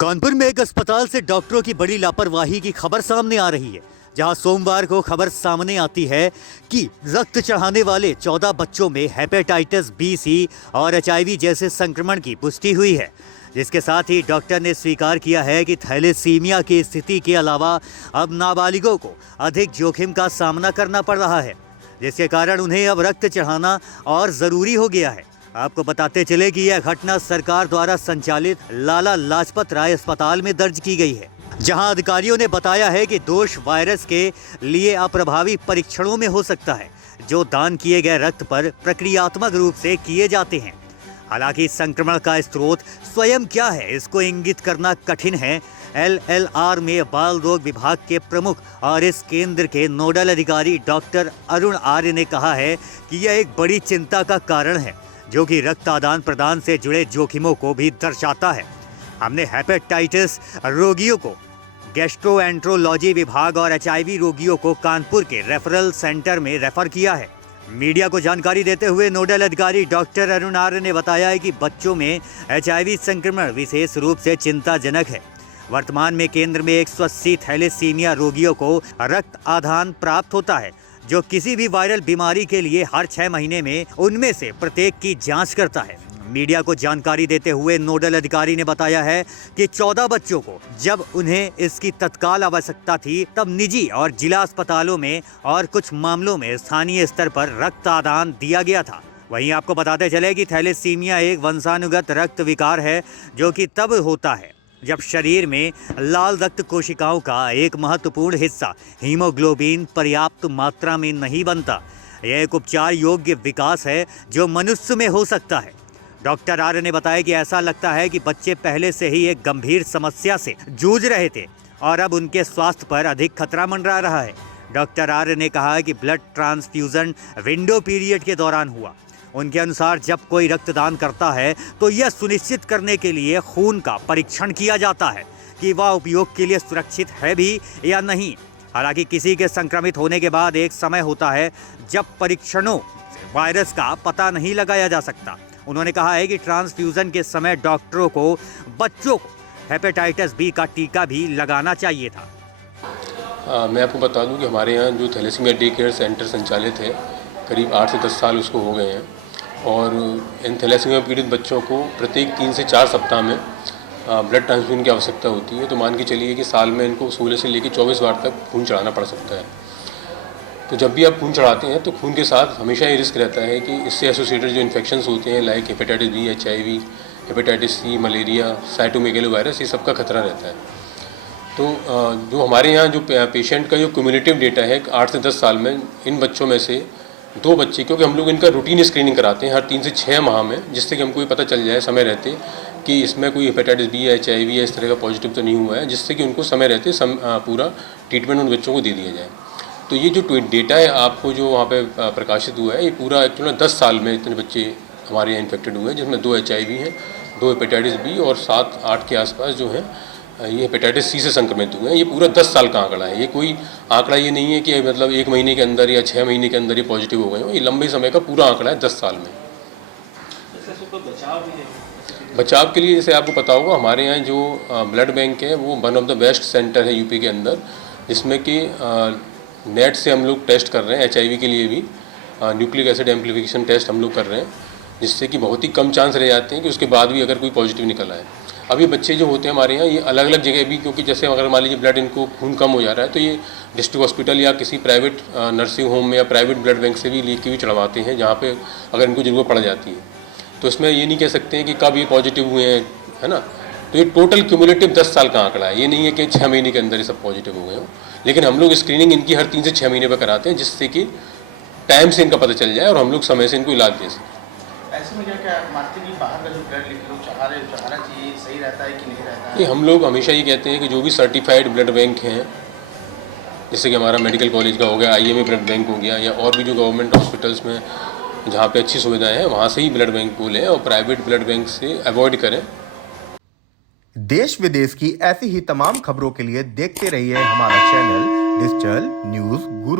कानपुर में एक अस्पताल से डॉक्टरों की बड़ी लापरवाही की खबर सामने आ रही है, जहां सोमवार को खबर सामने आती है कि रक्त चढ़ाने वाले 14 बच्चों में हेपेटाइटिस बी, सी और एचआईवी जैसे संक्रमण की पुष्टि हुई है। जिसके साथ ही डॉक्टर ने स्वीकार किया है कि थैलेसीमिया की स्थिति के अलावा अब नाबालिगों को अधिक जोखिम का सामना करना पड़ रहा है, जिसके कारण उन्हें अब रक्त चढ़ाना और ज़रूरी हो गया है। आपको बताते चले कि यह घटना सरकार द्वारा संचालित लाला लाजपत राय अस्पताल में दर्ज की गई है, जहां अधिकारियों ने बताया है कि दोष वायरस के लिए अप्रभावी परीक्षणों में हो सकता है, जो दान किए गए रक्त पर प्रक्रियात्मक रूप से किए जाते हैं। हालांकि संक्रमण का स्रोत स्वयं क्या है, इसको इंगित करना कठिन है। एलएलआर में बाल रोग विभाग के प्रमुख और इस केंद्र के नोडल अधिकारी डॉक्टर अरुण आर्य ने कहा है कि यह एक बड़ी चिंता का कारण है, जो कि रक्त आदान प्रदान से जुड़े जोखिमों को भी दर्शाता है। हमने हेपेटाइटिस रोगियों को गैस्ट्रोएंट्रोलॉजी विभाग और एचआईवी रोगियों को कानपुर के रेफरल सेंटर में रेफर किया है। मीडिया को जानकारी देते हुए नोडल अधिकारी डॉक्टर अरुण आर्य ने बताया है कि बच्चों में एचआईवी संक्रमण विशेष रूप से चिंताजनक है। वर्तमान में केंद्र में 180 थैलेसीमिया रोगियों को रक्त आदान प्राप्त होता है, जो किसी भी वायरल बीमारी के लिए हर 6 महीने में उनमें से प्रत्येक की जांच करता है। मीडिया को जानकारी देते हुए नोडल अधिकारी ने बताया है कि 14 बच्चों को जब उन्हें इसकी तत्काल आवश्यकता थी, तब निजी और जिला अस्पतालों में और कुछ मामलों में स्थानीय स्तर पर रक्त आदान दिया गया था। वहीं आपको बताते चले कि थैलेसीमिया एक वंशानुगत रक्त विकार है, जो कि तब होता है जब शरीर में लाल रक्त कोशिकाओं का एक महत्वपूर्ण हिस्सा हीमोग्लोबिन पर्याप्त मात्रा में नहीं बनता। यह एक उपचार योग्य विकास है जो मनुष्य में हो सकता है। डॉक्टर आर्य ने बताया कि ऐसा लगता है कि बच्चे पहले से ही एक गंभीर समस्या से जूझ रहे थे और अब उनके स्वास्थ्य पर अधिक खतरा मंडरा रहा है। डॉक्टर आर्य ने कहा कि ब्लड ट्रांसफ्यूजन विंडो पीरियड के दौरान हुआ। उनके अनुसार जब कोई रक्तदान करता है तो यह सुनिश्चित करने के लिए खून का परीक्षण किया जाता है कि वह उपयोग के लिए सुरक्षित है भी या नहीं। हालांकि किसी के संक्रमित होने के बाद एक समय होता है जब परीक्षणों से वायरस का पता नहीं लगाया जा सकता। उन्होंने कहा है कि ट्रांसफ्यूजन के समय डॉक्टरों को बच्चों को हेपेटाइटिस बी का टीका भी लगाना चाहिए था। मैं आपको बता दूं कि हमारे यहाँ जो थैलेसीमिया डे केयर सेंटर संचालित है, करीब 8 से 10 साल उसको हो गए हैं और इन थैलेसीमिया पीड़ित बच्चों को प्रत्येक 3 से 4 सप्ताह में ब्लड ट्रांसफ्यूजन की आवश्यकता होती है। तो मान के चलिए कि साल में इनको 16 से लेकर 24 बार तक खून चढ़ाना पड़ सकता है। तो जब भी आप खून चढ़ाते हैं तो खून के साथ हमेशा ये रिस्क रहता है कि इससे एसोसिएटेड जो इन्फेक्शंस होते हैं, like hepatitis B, HIV, hepatitis C, malaria, cytomegalovirus, ये सबका खतरा रहता है। तो जो हमारे यहाँ जो पेशेंट का जो क्यूमुलेटिव डेटा है 8 से 10 साल में, इन बच्चों में से 2 बच्चे, क्योंकि हम लोग इनका रूटीन स्क्रीनिंग कराते हैं हर 3 से 6 माह में, जिससे कि हमको ये पता चल जाए समय रहते कि इसमें कोई हेपेटाइटिस बी या एचआईवी या इस तरह का पॉजिटिव तो नहीं हुआ है, जिससे कि उनको समय रहते पूरा ट्रीटमेंट उन बच्चों को दे दिया जाए। तो ये जो डेटा है आपको जो वहाँ पे प्रकाशित हुआ है, ये पूरा एक्चुअली 10 साल में इतने बच्चे हमारे यहाँ इन्फेक्टेड हुए हैं, जिसमें 2 एचआईवी हैं, 2 हेपेटाइटिस बी और 7-8 के आसपास जो हैं ये हेपेटाइटिस सी से संक्रमित हुए हैं। ये पूरा 10 साल का आंकड़ा है। ये कोई आंकड़ा ये नहीं है कि मतलब 1 महीने के अंदर या 6 महीने के अंदर ये पॉजिटिव हो गए हो। ये लंबे समय का पूरा आंकड़ा है 10 साल में। बचाव के लिए जैसे आपको पता होगा, हमारे यहाँ जो ब्लड बैंक है वो one of the best centre है यूपी के अंदर, जिसमें कि नेट से हम लोग टेस्ट कर रहे हैं। एचआईवी के लिए भी न्यूक्लिक एसिड एम्प्लीफिकेशन टेस्ट हम लोग कर रहे हैं, जिससे कि बहुत ही कम चांस रह जाते हैं कि उसके बाद भी अगर कोई पॉजिटिव निकल आए। अब ये बच्चे जो होते हैं हमारे यहाँ, ये अलग अलग जगह भी, क्योंकि जैसे अगर मान लीजिए ब्लड इनको खून कम हो जा रहा है तो ये डिस्ट्रिक्ट हॉस्पिटल या किसी प्राइवेट नर्सिंग होम में या प्राइवेट ब्लड बैंक से भी लेके भी चढ़वाते हैं, जहाँ पे अगर इनको ज़रूरत पड़ जाती है। तो इसमें ये नहीं कह सकते हैं कि कब ये पॉजिटिव हुए हैं, है ना। तो ये टोटल क्यूमुलेटिव 10 साल का आंकड़ा है। ये नहीं है कि 6 महीने के अंदर ये सब पॉजिटिव हो गए हो, लेकिन हम लोग स्क्रीनिंग इनकी हर 3 से 6 महीने पर कराते हैं, जिससे कि टाइम से इनका पता चल जाए और हम लोग समय से इनको इलाज दे सकें। ऐसे में क्या मानते हैं कि बाहर का जो ब्लड लोग चढ़ाना चाहिए, सही रहता है कि नहीं रहता है? ये हम लोग हमेशा ये कहते हैं कि जो भी सर्टिफाइड ब्लड बैंक हैं, जैसे कि हमारा मेडिकल कॉलेज का हो गया, आईएमए ब्लड बैंक हो गया, या और भी जो गवर्नमेंट हॉस्पिटल्स में जहाँ पे अच्छी सुविधाएं हैं वहाँ से ही ब्लड बैंक को लें और प्राइवेट ब्लड बैंक से अवॉइड करें। देश विदेश की ऐसी ही तमाम खबरों के लिए देखते रहिए हमारा चैनल डिजिटल न्यूज गुरु।